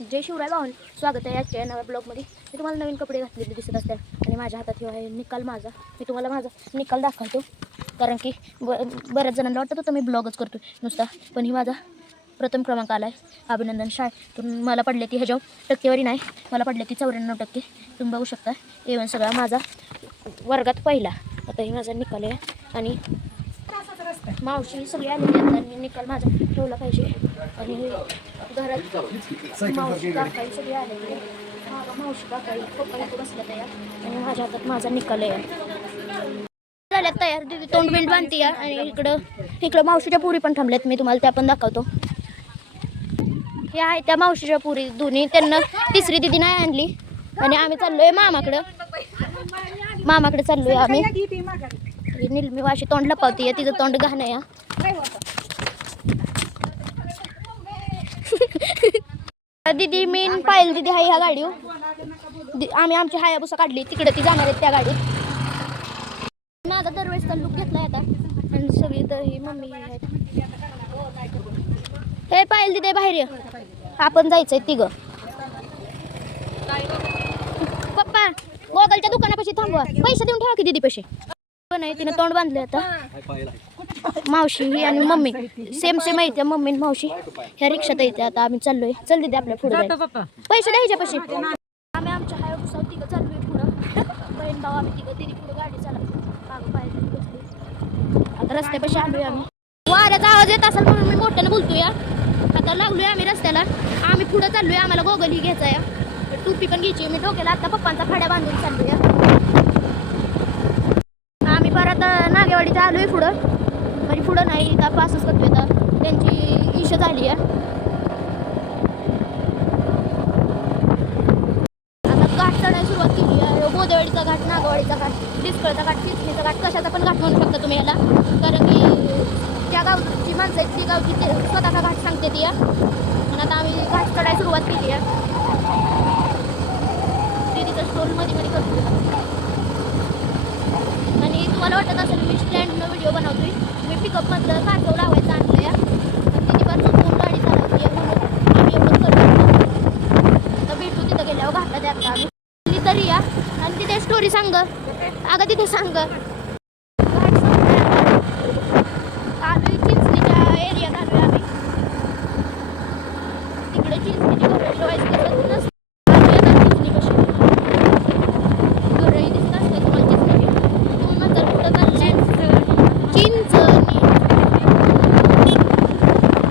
जय शिवराय भाऊन स्वागत आहे आजच्या नव्या ब्लॉगमध्ये. मी तुम्हाला नवीन कपडे घातलेले दिसत असतात आणि माझ्या हातात हे आहे निकाल माझा. मी तुम्हाला माझा निकाल दाखवतो. कारण की ब बऱ्याच जणांना वाटत होतं मी ब्लॉगच करतो नुसता. पण ही माझा प्रथम क्रमांक आला आहे अभिनंदन शाळेतून मला पडले ती ह्याच्यावर. टक्केवारी नाही. मला पडले ती चौऱ्याण्णव टक्के. तुम्ही बघू शकता. एवन सगळा माझा वर्गात पहिला. आता ही माझा निकाल आहे. आणि मावशी सगळी आलेली आणि निकाल माझा ठेवला पाहिजे. आणि घरात मावशी काकाई सगळी आलेली आहे. मागं मावशी काकाई पप्पा इथे बसल्या तयार आणि माझ्या हातात माझा निकाल आहे. झाल्यात तयार तोंड बिंड बांधते आणि इकडं इकडं मावशीच्या पुरी पण थांबल्यात. मी तुम्हाला त्या पण दाखवतो. हे आहे त्या मावशीच्या पुरी दोन्ही. त्यांना तिसरी दिदी नाही आणली. आणि आम्ही चाललोय मामाकडं. मामाकडे चाललोय आम्ही. निलमी वाशी तोंड लपवती तिचं तोंड घाण आहे हा. दीदी मी न पायल दीदी हाय ह्या गाडी आम्ही आमची हायाबुसा काढली. तिकडे ती जाणार आहेत त्या गाडीत. माझा दरवेळेसचा लुक घेतला आता. आणि सगळी तर ही मम्मी आहेत. हे पायल दीदी बाहेर ये. आपण जायचंय तिघं. पप्पा गोगलच्या दुकानापाशी थांबवा. पैसे देऊन ठेवा की दीदी पैसे पण आहे तिनं तोंड बांधले आता. मावशी ही आणि मम्मी. सेम सेम आहे त्या मम्मी आणि मावशी. ह्या रिक्षात येते आता आम्ही चाललोय. चल दीदी आपल्या पुढे पैसे द्यायचे पैसे. आम्ही आमच्या हाय तिघं चाललोय पुढं. बहीण भाऊ आम्ही तिघं तिने पुढं गाडी चालवतो. आता रस्त्यापाशी आलोय आम्ही. वाऱ्याचा आवाज येत असेल म्हणून मी मोठ्यानं बोलतोय हा. आता लागलोय आम्ही रस्त्याला. आम्ही पुढं चाललोय. आम्हाला गोगल ही. घ्यायचा या टोपी पण घ्यायची मी डोक्याला आता पप्पांचा फाड्या बांधून चाललोय. आम्ही परत अं, नागेवाडीच्या आलोय पुढं. म्हणजे पुढं नाही इथं पासच करतोय आता. त्यांची इशा झाली आहे. आता घाट चढायला सुरुवात केली आहे. बोदेवाडीचा घाट नागवाडीचा घाट डिस्कळचा घाट चिचणीचा घाट कशाचा पण घाट म्हणू शकता तुम्ही याला. कारण की त्या गावची माणसं आहेत ती गावची ते स्वतःचा घाट सांगते ती या आणि आता आम्ही घाट चढायला सुरुवात केली आहे. दीदीचा स्टोलमध्ये मध्ये करतो आणि तुम्हाला वाटत असेल मी स्टँडनं व्हिडिओ बनवतोय. मी पिकअप मधलं लावायचं आणलं या तिने पण चुकून गाडी चालवली आहे म्हणून आम्ही एवढं करतो भेटू तिथं गेल्यावर घातला द्या आता आम्ही तरी या. आणि तिथे स्टोरी सांग. अगं तिथे सांग घाट संपलाय. आलोय चिंचणीच्या एरियात आलोय आम्ही तिकडे चिंचणीची घरं ठेवायची दिसत नसते आम्ही आता चिंचणीपाशी. घरंही दिसत असतात तुम्हाला चिंचणीची. तुम्ही म्हणताल कुठं चाललंय? चिंचणी.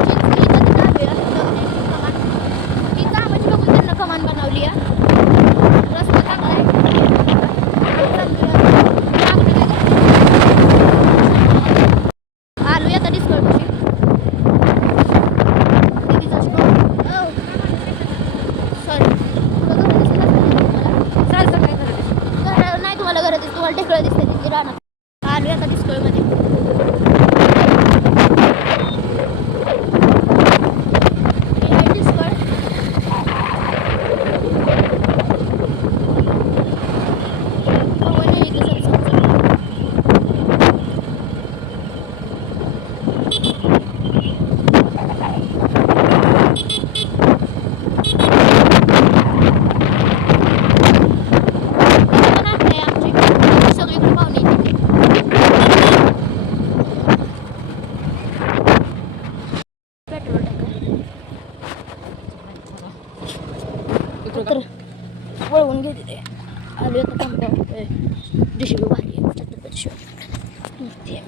चिंचणीच्या तिथं आलोय. तिथं कमान. ती कामाची बघून त्यांना कमान बनवली आहे. रस्ता चांगला आहे. चाललोय आम्ही. मागणं काय करते? आलोय आता डिस्कवरपाशी. दीदीचा स्टॉप. Oh. Sorry. तुला घरं दिसत असतील ना तुम्हाला? घरं नाही तुम्हाला घरं दिसत तुम्हाला ढेकळं दिसते तिथे राहणार आलोय आता डिस्कळमध्ये हे आहे डिस्कळ. पवन आहे इकडे सनसेटचं. इथं पण आहे आमची सगळीकडे पाहुणे येतात. पेट्रोल टाका तर वळवून घेते ते. आले आता पंपावर डिशिबी भारी आहे छत्रपती शिवाजी ते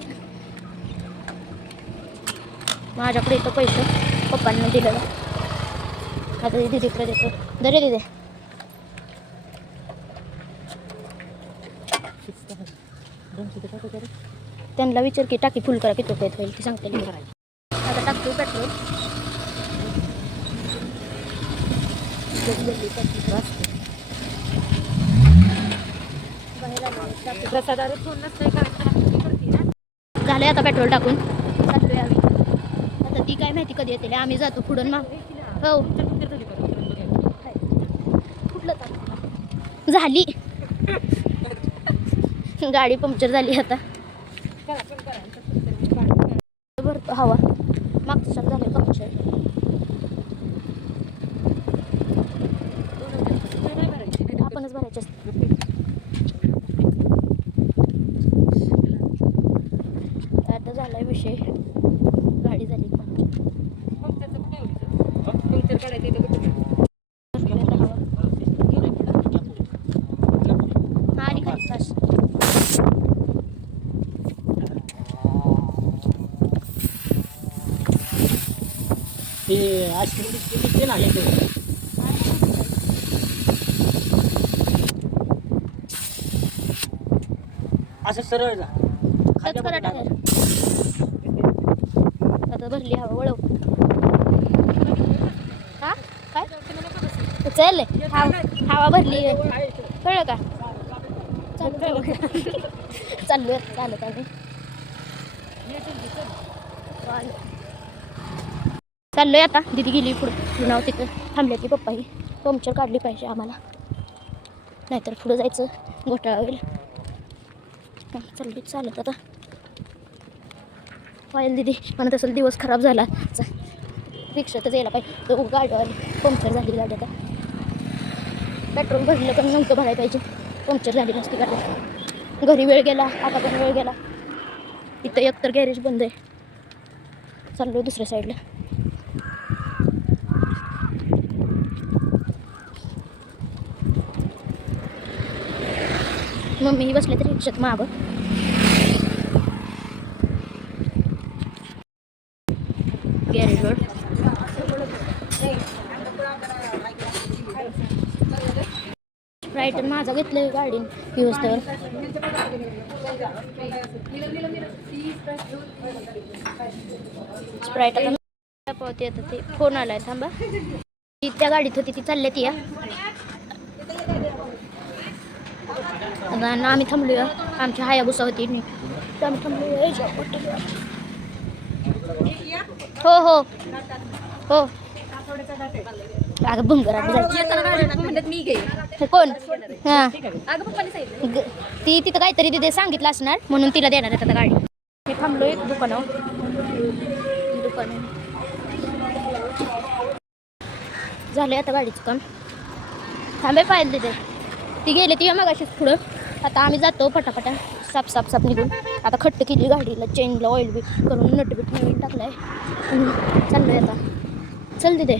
माझ्याकडे येतं पैसे. पप्पांना दिलेला. आता दिदी तिकडे देतो दरे दिदे त्यांना विचार की टाकी फुल करा किती रुपयात होईल ती सांगते आता टाकतो पेट्रोल झालंय आता पेट्रोल टाकून. चाललोय आम्ही. आता ती काय माहिती कधी येते. आम्ही जातो पुढून मग. हो. कुठलं झाली. गाडी पंक्चर झाली आता. भरतो हवा. मागच्या झालं पंक्चर हा आणि खाली बस ते आईस्क्रीम दिसते ना येते असं सरळ जा. टच करा टायर आता भरली हवा वळव. हा? काय? चल हवा हवा भरली. कळलं का? चालू चाललोय चालत आम्ही चाललोय आता. दिदी गेली पुढं. नाव तिथं थांबले की पप्पाही. पंक्चर काढली पाहिजे आम्हाला. नाहीतर पुढं जायचं घोटाळा होईल. चालली चालत आता. पाहिजे दिदी मला तसं दिवस खराब झाला. चा- रिक्षातच यायला पाहिजे. तो गाडीवर पंक्चर झाली गाडी आता. पेट्रोल भरलं पण नव्हतं भरायला पाहिजे. पंक्चर झाली नसती गाडी घरी वेळ गेला आता पण वेळ गेला. इथं एकतर गॅरेज बंद आहे. चाललो दुसऱ्या साईडला. मम्मी बसले तरी रिक्षात मागं. गॅरेजवर स्प्राईट आणि माझा घेतलं गाडी व्यवस्थेवर. स्प्राईट आता पावती आता ते. फोन आलाय थांबा. ती त्या गाडीत होती ती चालल्या ती या आता आम्ही थांबलोय. आमची हायाबुसा होती. तर आम्ही हॉटेलवर. हो हो. हो. अगं भंगर जायची. कोण? हां. ती तिथं काहीतरी तिथे सांगितलं असणार म्हणून तिला देणार आहेत आता गाडी. मी थांबलो एक दुकानावर. दुकान झालंय आता गाडीचं काम. थांबे पाहिजे तिथे. ती गेली ती मग अशीच पुढं. आता आम्ही जातो पटापटा साप साप साप निघून. आता खट्ट केली गाडीला चेनला ऑइल बी करून नटबीट नवीन टाकलाय. आणि आहे आता. चल तिथे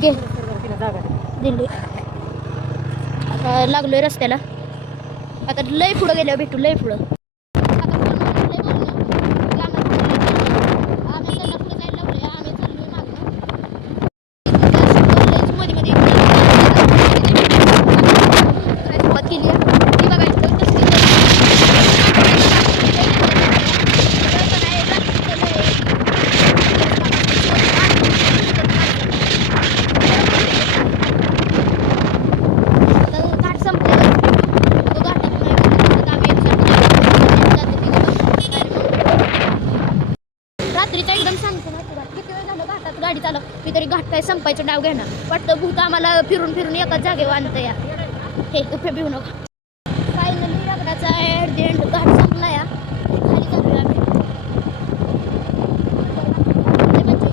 घे. दिल्ली. आता लागलोय रस्त्याला. आता लय पुढं गेल्यावर भेटू लय पुढं आता पुढं म्हणून लय बोलणं. लांब आहे. आम्ही त्यांना पुढं जायला लावलंय. आम्ही चाललोय मागं. लयच मध्ये मध्ये काय सुरुवात केली आहे. ती बघायची तर कसली आता घाट संपल्यावर तो घाटातून नाही गेला. आता आम्ही एकसारखं जातो तिघं. रात्रीच्या एकदम सांगतो ना तुला किती वेळ झालं घाटात गाडी चालव मी तरी घाट काय संपायचं डाव घेणार वाटतं भूत आम्हाला फिरून फिरून एकाच जागेवर आणतं या. हे तुफे भिवू नका फायनली रगडाचा ॲट द एंड घाट संपला या खाली चाललोय आम्ही लय मजा येते.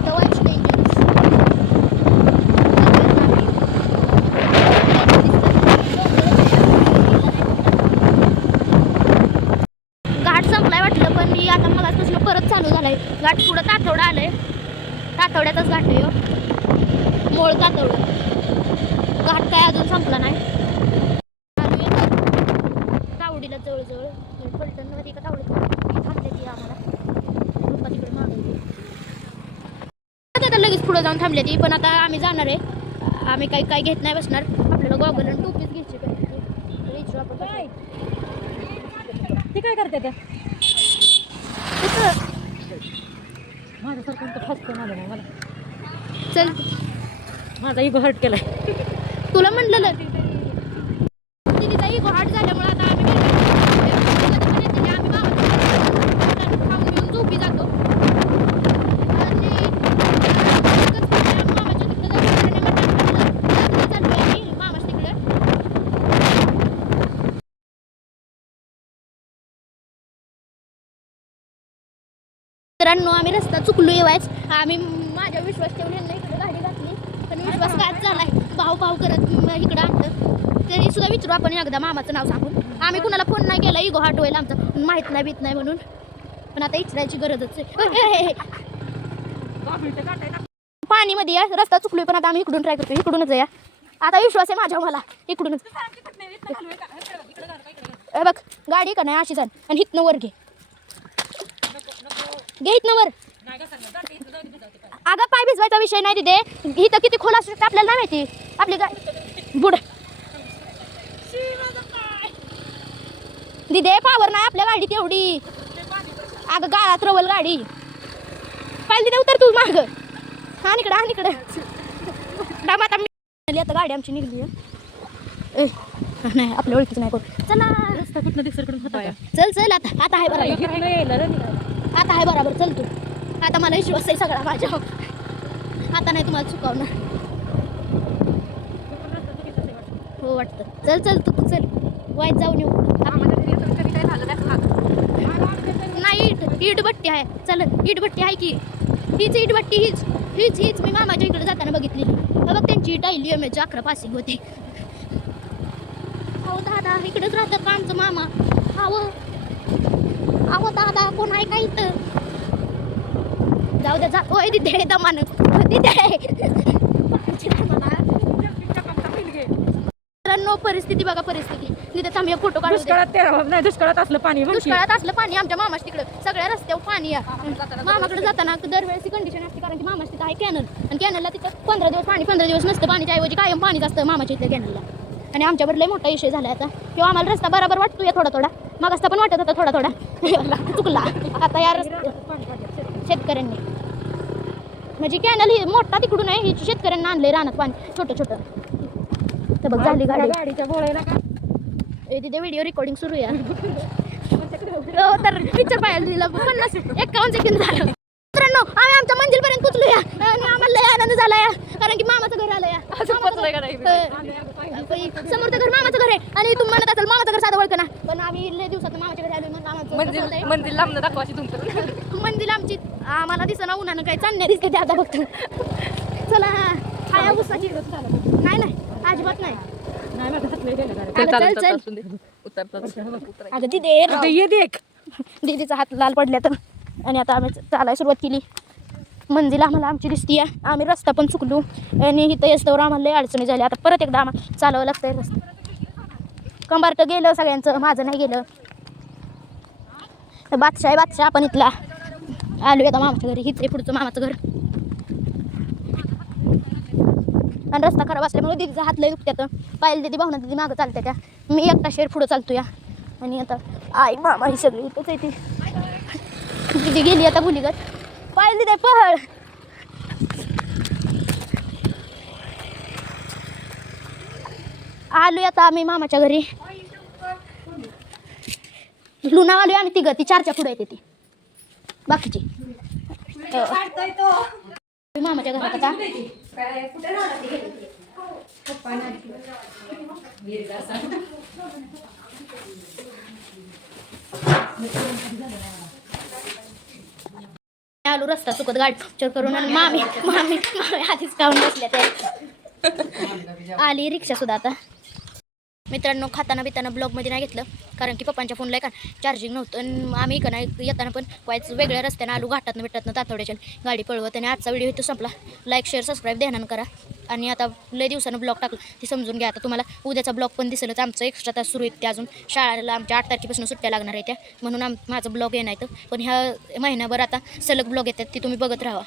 The watch dangerous. घाट संपलाय वाटलं मी आता मगापासून परत चालू आहे घाट पुढं तातवडा आलंय. तातवड्यातच घाट आहे मोळ तातवडा घाट काय अजून संपला नाही. तावडीला जवळजवळ म्हणजे पलटणमध्ये का तावडी थांबते ती आम्हाला. पप्पा तिकडे मागवली आता लगेच पुढं जाऊन थांबले ती पण आता आम्ही जाणार आहे. आम्ही काही काही घेत नाही बसणार. आपल्याला गॉगल आणि टोपीच घ्यायची पाहिजे. आपण ते काय करते त्या माझ्यासारखं तर फसतं माझं नाही मला चल. माझा इगो हर्ट केलाय. तुला म्हणलं ना तिचा इगो हार्ट झाल्यामुळे आता आम्ही काय करतो? कधी पण येते ना, आम्ही मामाच्या खाऊन घेऊन झोपी जातो आणि एकच करतोय, आम्ही मामाच्या तिकडे जातो आणि मटण खायला. रात्री चाललोय आम्ही मामाच्या तिकडे मित्रांनो आम्ही रस्ता चुकलो येवायच आम्ही माझ्या विश्वास ठेवून यांना इकडे गाडी घातली. पण विश्वासघात झालाय भाऊ भाऊ करत इकडं आणलं. तरी सुद्धा विचारू आपण एकदा मामाचं नाव सांगून. आम्ही कुणाला फोन नाही केला इगो हाट होईल आमचा. माहीत नाही भीत नाही म्हणून. पण आता इचरायची गरजच आहे. ए, ए, ए, ए. पाणी मध्ये या रस्ता चुकलोय पण आता आम्ही इकडून ट्राय करतो इकडूनच या. आता विश्वास आहे माझ्या मला इकडूनच. बघ गाडी का नाही? अशी जाण. आणि हितनं वर घे. घे हितनं वर. अगं पाय भिजवायचा विषय नाही तिथे. इथं किती खोल असू शकतं आपल्याला नाही माहिती. आपली गाडी बुड. दिदे पावर नाही आपल्या गाडीत एवढी. अगं गाळात रवल गाडी. पाहिजे तिथे उतर तू माग. हा इकडं हा इकडं. डाम आता मी आता गाडी आमची निघली. आहे. ए, नाही आपल्या ओळखीचं नाही कोण. चला. रस्ता कुठनं? चल चल आता. आता आहे बरोबर आता आहे बरोबर चल तू. आता मला विश्वास आहे सगळा माझ्या. आता नाही तुम्हाला चुकवणार. हो वाटतं. चल चल तू चल. वाईट जाऊन येऊ. नाही इट ईट भट्टी आहे. चल ईट भट्टी आहे की. हीच ईट भट्टी हीच. हीच हीच. मी मामाच्या इकडे जाताना बघितली बघ त्यांची ईट आली एम एच अकरा पासिंग होती. हो दादा इकडेच राहतात आमचं मामा? हा अहो दादा कोण आहे का इथं? जाऊ द्या जा. ओय दिदे दमान दिदे मित्रांनो परिस्थिती बघा परिस्थिती. तिथे थांबूया फोटो काढू दे. दुष्काळात ते नाही दुष्काळात असलं पाणी. दुष्काळात असलं पाणी आमच्या मामाच तिकडं. सगळ्या रस्त्यावर पाणी आहे. मामाकडे जाताना दरवेळेस कंडिशन असते कारण की मामाच तिथं आहे कॅनल आणि कॅनलला तिथं पंधरा दिवस पाणी पंधरा दिवस नसतं पाणीच्या ऐवजी कायम पाणीच असतं मामाच्या इथल्या कॅनलला आणि आमच्यावर लय मोठा विषय झाला आता. किंवा आम्हाला रस्ता बरोबर वाटतोय थोडा थोडा मग असता पण वाटत होता थोडा थोडा. चुकला. आता या रस्ते शेतकऱ्यांनी. म्हणजे कॅनल ही मोठा तिकडून आहे ही शेतकऱ्यांना आणले रानात पाणी छोटं छोटं. तर बघ झाली गाडी. गाडीच्या तिथे व्हिडिओ रेकॉर्डिंग सुरू आहे. हो तर पिक्चर पाहायला दिला. पन्नास एकावन्न सेकंद झालं. आम्ही आमच्या मंजिलपर्यंत पोचलो या. आणि आम्हाला लय आनंद झाला या. कारण की मामाचं घर आलं या. समोरचं घर मामाचं घर आहे. आणि तुम्ही म्हणत असाल मामाचं घर साधं ओळख ना पण आम्ही लय दिवसात मामाच्या घरी आलो होतंय? मंदिर लांब दाखवायची तुमचं. मंदिर आमची आम्हाला दिसना उन्हानं काही चांदण्या दिसते ते आता फक्त. चला छाया उसाची. नाही नाही. अजिबात नाही. अगं देख दीदीचा हात लाल पडल्या तर आणि आता आम्ही चालायला सुरुवात केली. मंजिल आम्हाला आमची दिसती आहे आम्ही रस्ता पण चुकलो. आणि इथं येस्तवर आम्हाला लय अडचणी झाल्या. आता परत एकदा आम्हाला चालावं लागतंय रस्ता. कंबार्ट गेलं सगळ्यांचं माझं नाही गेलं. बादशाह आहे बादशाह आपण इथला आलो आता मामाच्या घरी. हिथे आहे पुढचं मामाचं घर. आणि रस्ता खराब असल्यामुळे दीदीचा हात लय दुखत्यात. पायल दिदी भावना दिदी मागं चालत्या त्या. मी एकटा शेर पुढं चालतो या आणि आता आई मामा ही सगळी इथंच आहे ती. दिदी गेली आता भुलीगत पायल दिदी पहळ आलोय आता आम्ही मामाच्या घरी. लुणा आलोय आम्ही तिघं ती चारच्या पुढे येते ती. बाकीची. मामाच्या घरात आता. आलो रस्ता चुकत गाडी पंक्चर करून आणि मामी मामी मामी आधीच काढून बसल्या त्या. आली रिक्षा सुद्धा आता. मित्रांनो खाताना बिताना ब्लॉगमध्ये नाही घेतलं कारण की पप्पांच्या फोनला का चार्जिंग नव्हतं आम्ही का नाही येताना पण वायच वेगळ्या रस्त्यानं आलू घाटातनं ना तातवड्याच्या गाडी पळवत आणि आजचा व्हिडिओ इथं संपला. लाईक शेअर सबस्क्राईब ध्यानानं करा. आणि आता लय दिवसानं ब्लॉग टाकलं. ते समजून घ्या. आता तुम्हाला उद्याचा ब्लॉग पण दिसेलच. आमचं एक्स्ट्रा तास सुरू आहेत ते अजून. शाळेला आमच्या आठ तारखेपासून सुट्ट्या लागणार आहे त्या. म्हणून आम माझं ब्लॉग येणार पण ह्या महिन्याभर आता सलग ब्लॉग येतात ती तुम्ही बघत राहा